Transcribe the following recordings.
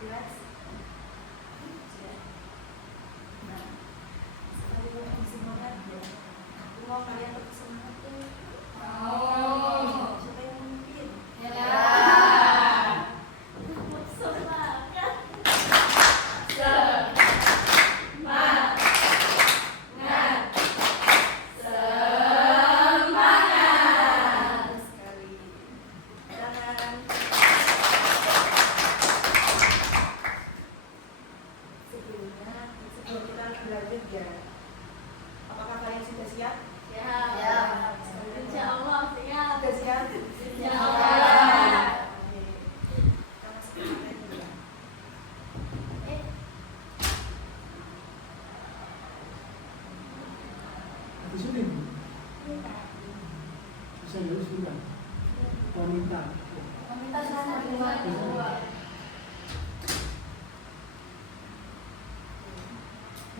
Jelas? Nah, sekali lagi semangat ya. Aku mau kalian tetap semangat tuh. Siapa yang memimpin? Sebelum kita lanjut ya, apakah kalian sudah siap? Siap. Insya Allah siap. Sudah siap? Siap. Oke. Kita masuk ke materi dulu ya. Di sini bisa dulu sudah wanita. Wanita sana dua.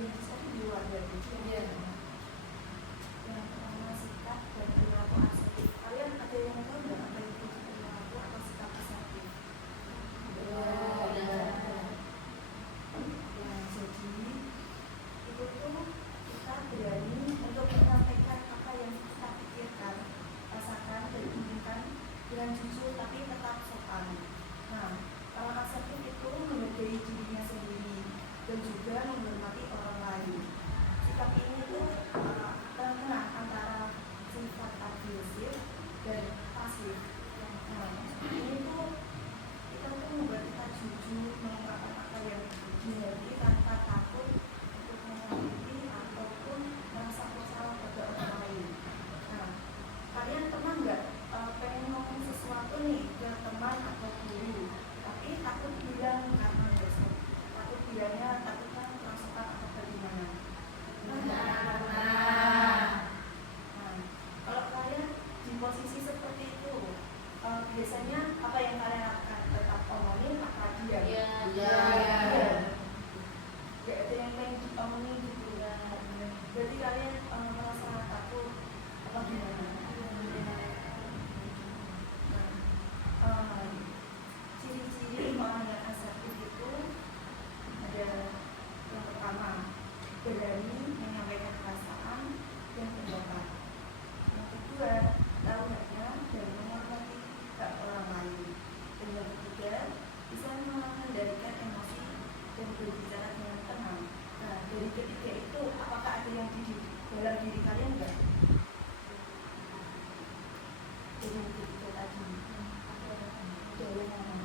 Yang satu di luar berarti. Iya. Yang pertama sikap dan perilaku asertif. Kalian ada yang tahu nggak apa itu perilaku atau sikap asertif? Ya, jadi itu tuh kita berani untuk menyampaikan apa yang kita pikirkan, rasakan dan inginkan dengan jujur tapi tetap sopan. Nah, orang asertif itu menghargai dirinya sendiri dan juga menghormati orang lain. Sikap ini tuh tengah antara sifat agresif dan pasif. Nah, ini tuh kita tuh membuat kita jujur mengungkapkan apa yang dihadapi tanpa takut untuk menyakiti ataupun merasa bersalah pada orang lain. Nah, kalian pernah nggak pengen ngomong sesuatu nih ke teman atau guru, tapi takut bilang karena besok, takut bilangnya takut kan kerasukan atau bagaimana? Nah, kalau kalian di posisi seperti itu, biasanya apa yang kalian lakukan? Tetap omongin apa diam? Gak ada yang pengen diomongin gitu ya. Berarti kalian merasa takut apa gimana? Ciri-ciri orang yang asertif itu ada yang pertama, berani menyampaikan perasaan dan pendapat. Yang kedua, tahu haknya dan menghormati hak orang lain. Dan yang ketiga, bisa mengendalikan emosi dan berbicara dengan tenang. Nah, dari ketiga itu, apakah ada yang di dalam diri kalian enggak? Dari ketiga tadi, ada yang mana?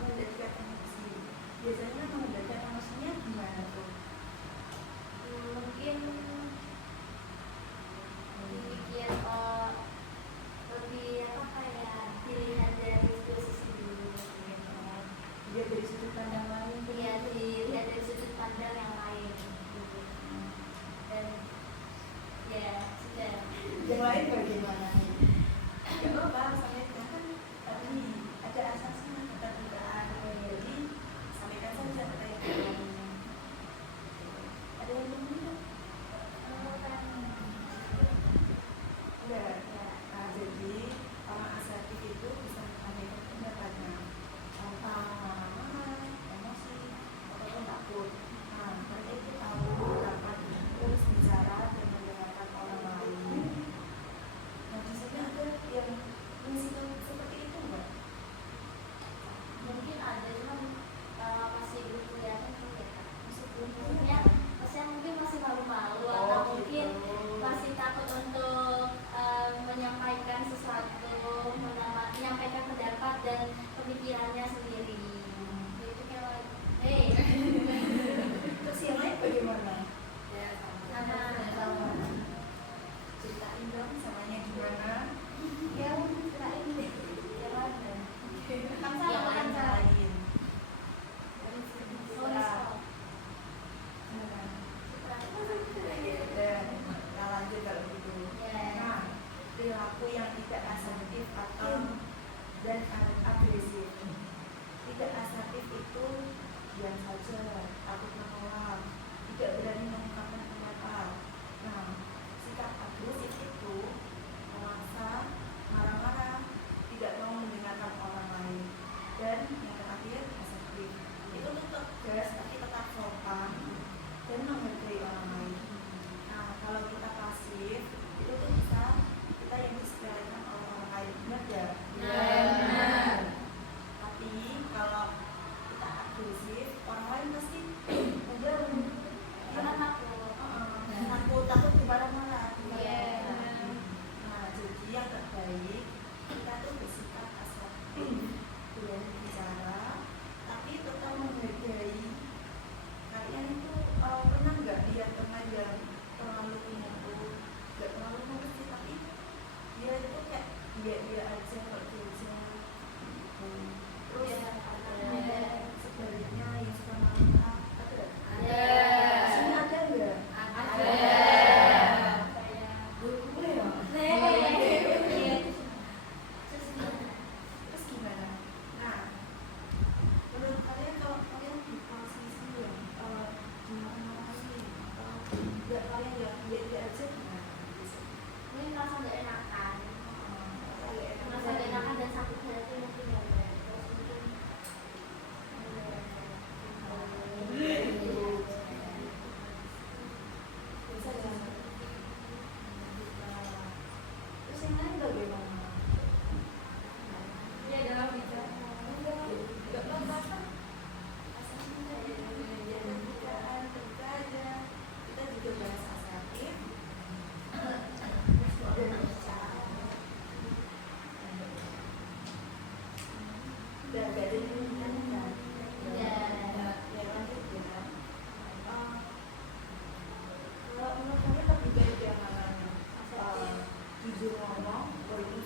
Mengendalikan emosi. Biasanya mengendalikan emosinya gimana tuh? Mungkin dipikir lebih apa kayak dilihat dari posisi dulu gitu. Dia dari sudut pandang lain tuh. Iya, dilihat dari sudut pandang yang lain gitu. Dan ya sudah. Yang lain bagaimana? Gak apa-apa, sampaikan kan tadi ada asasnya keterbukaan. Jadi sampaikan saja apa yang kalian ingin. Ada yang belum bisa? Enggak. Nah, jadi orang asertif itu bisa menyampaikan pendapatnya tanpa marah, emosi, ataupun takut. Nah, mereka itu tahu kapan harus bicara dan mendengarkan orang lain. Nah, di sini ada yang Terus yang lain bagaimana? Ya dalam bicara. Enggak apa-apa. Asesmen kebijakan kerja, kita juga bahas asertif. Dan bicara. Dan gak ada yang kan? Ya. Ya lanjut ya. Kalau menurut kami lebih baik jangan jujur ngomong, oh ini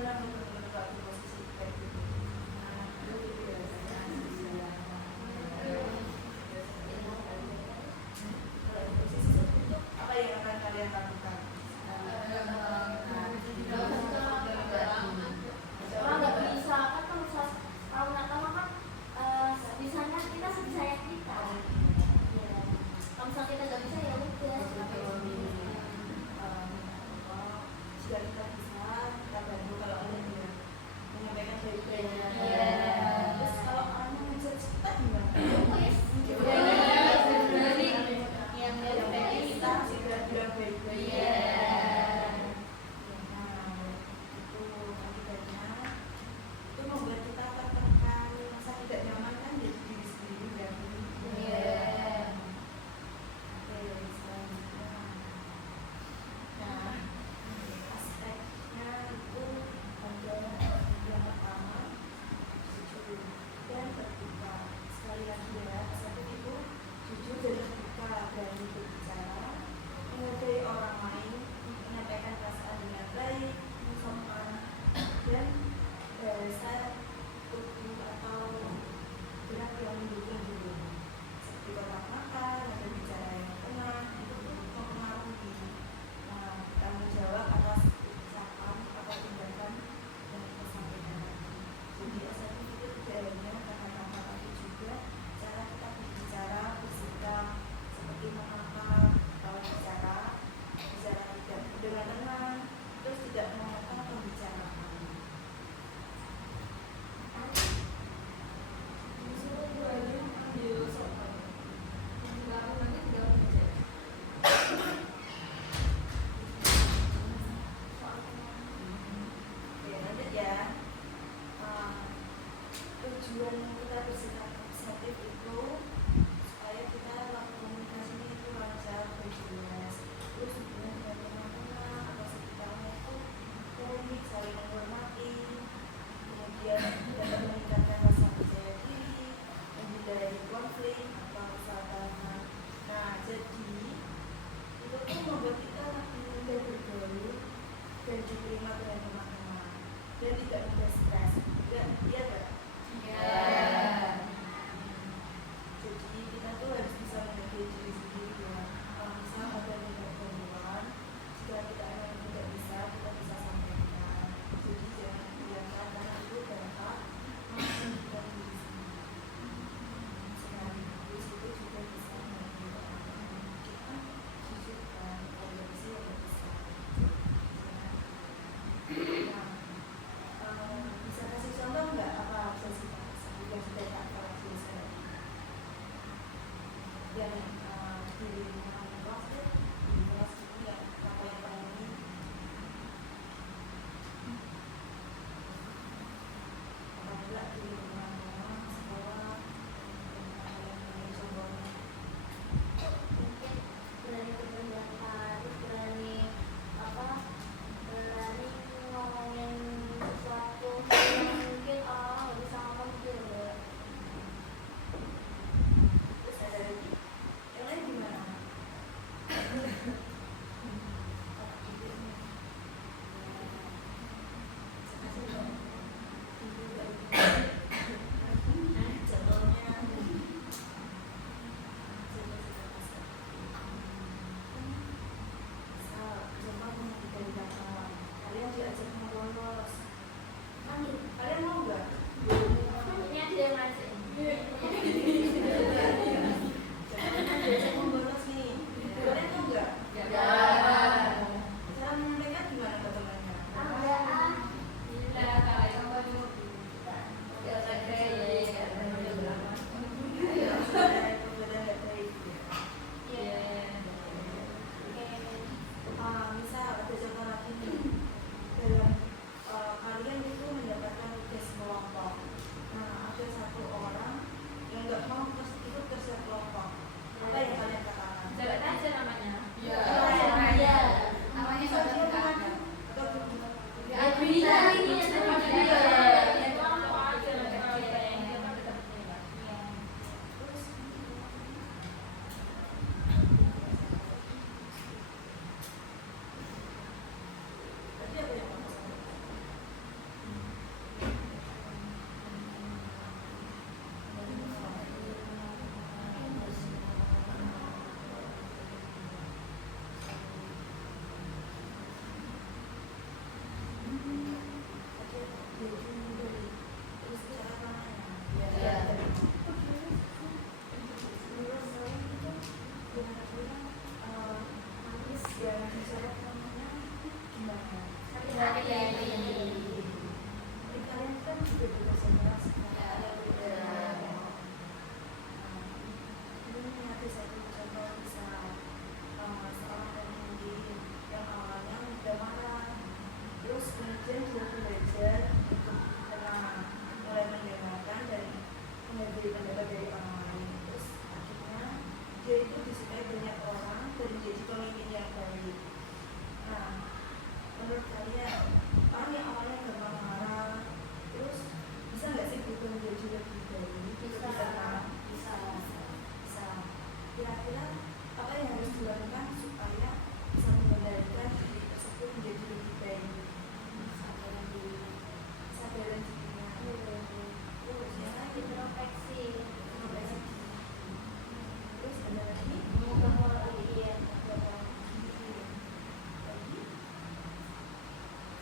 gimana menurut Mbak di posisi kayak gitu? Kalau di posisi seperti itu, apa yang akan kalian lakukan? Orang nggak bisa kan kalau nggak tahu kan bisanya kita sebisanya kita. Ya. Kalau misalnya kita nggak bisa ya udah. Jika kita bisa, kita bantu. Kalau ada yang Jen sudah belajar untuk mulai mendengarkan dan menghargai pendapat dari orang lain. Terus akhirnya dia itu disukai banyak orang dan menjadi pemimpin yang baik. Nah, menurut kalian orang yang awalnya gampang marah, terus bisa nggak sih berubah menjadi lebih baik? Bisa. Bisa. Kira-kira apa yang harus dilakukan supaya bisa mengendalikan diri tersebut menjadi lebih baik? Sadaran dirinya. Terus yang lain Introspeksi. terus ada lagi Mengubah pola pikir. lagi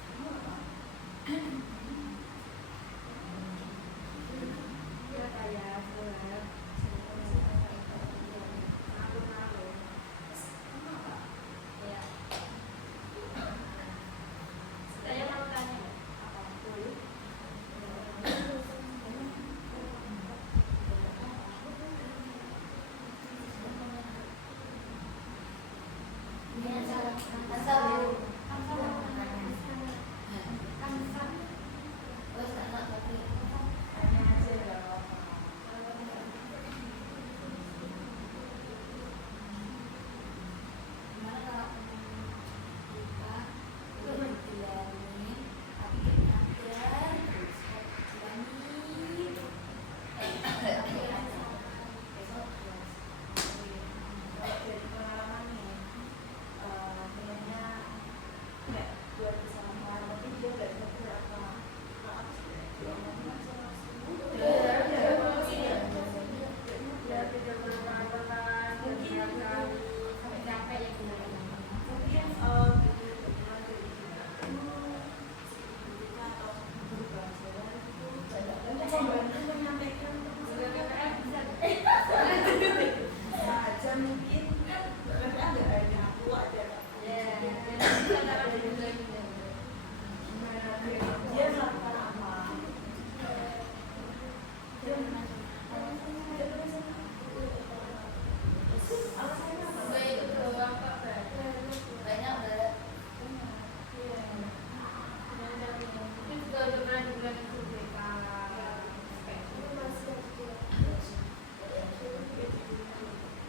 kamu apa? Ya kayak buat Kamu apa? ya. Saya mau tanya Apa? Boleh? Tanya aja dong. Gimana kalau kita udah dibilangin tapi gak nyadar terus bilangin besok Kalau dari pengalaman nih, temennya nggak buat kesalahan, tapi dia nggak sadar apa apa sih diomongin sama ya tidak berpengalaman mungkin sampai capek ya mungkin atau berubah jalan itu untuk membantu menyampaikan saja mungkin mereka ada aku ada dia melakukan apa alasannya apa? banyak udah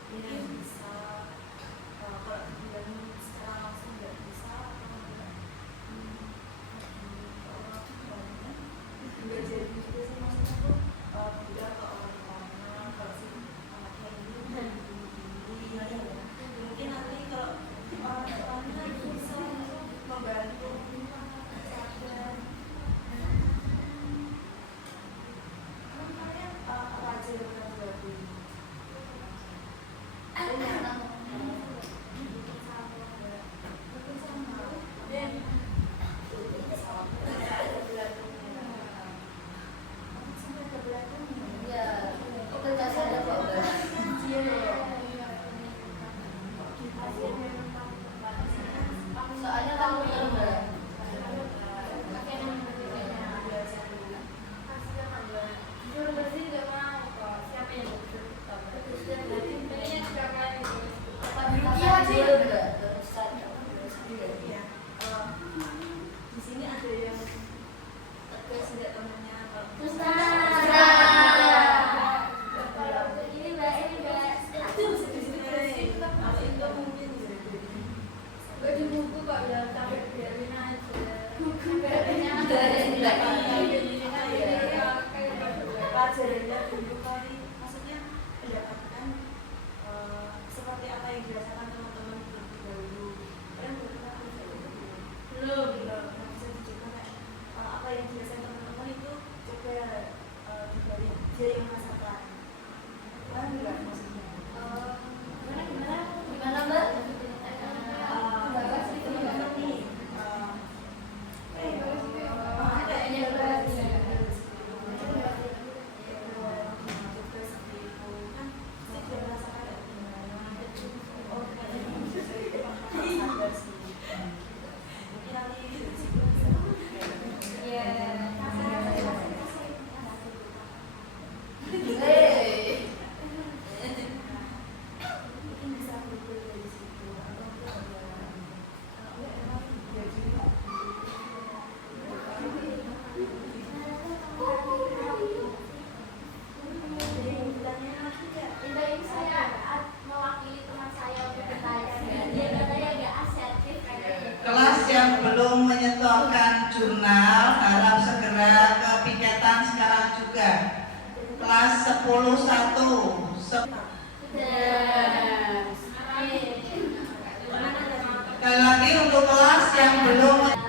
Mungkin bisa kalau dibilangin secara langsung nggak bisa nggak jadi juga sih maksudnya tuh bilang ke orang-orangnya kalau si anaknya ini mungkin nanti kalau orang-orangnya bisa membantu sadar. Kan kalian apa aja yang pernah dilakuin? ya kita gak sadar kok Mbak. Soalnya kamu yang Mbak. Rupiah sih. Dulu Mbak, terus sadar. Iya. Di sini ada yang tegas tidak temannya kalau Terus ini mbak itu bisa diceritain. Kalau itu mungkin bisa jadi. gue di buku kok ya sampai biarin aja. Pelajarannya dulu kali maksudnya mendapatkan seperti apa yang dirasakan teman-teman terlebih dahulu. Kalian berkenal bisa itu belum? Nah, bisa diceritakan apa yang dirasakan teman-teman itu coba dibalik dia yang merasakan. Paham nggak maksudnya? Gimana Mbak? Teman-teman nih ada yang belum menyetorkan jurnal harap segera ke piketan sekarang juga. Kelas 10-1. Sekali lagi untuk kelas yang belum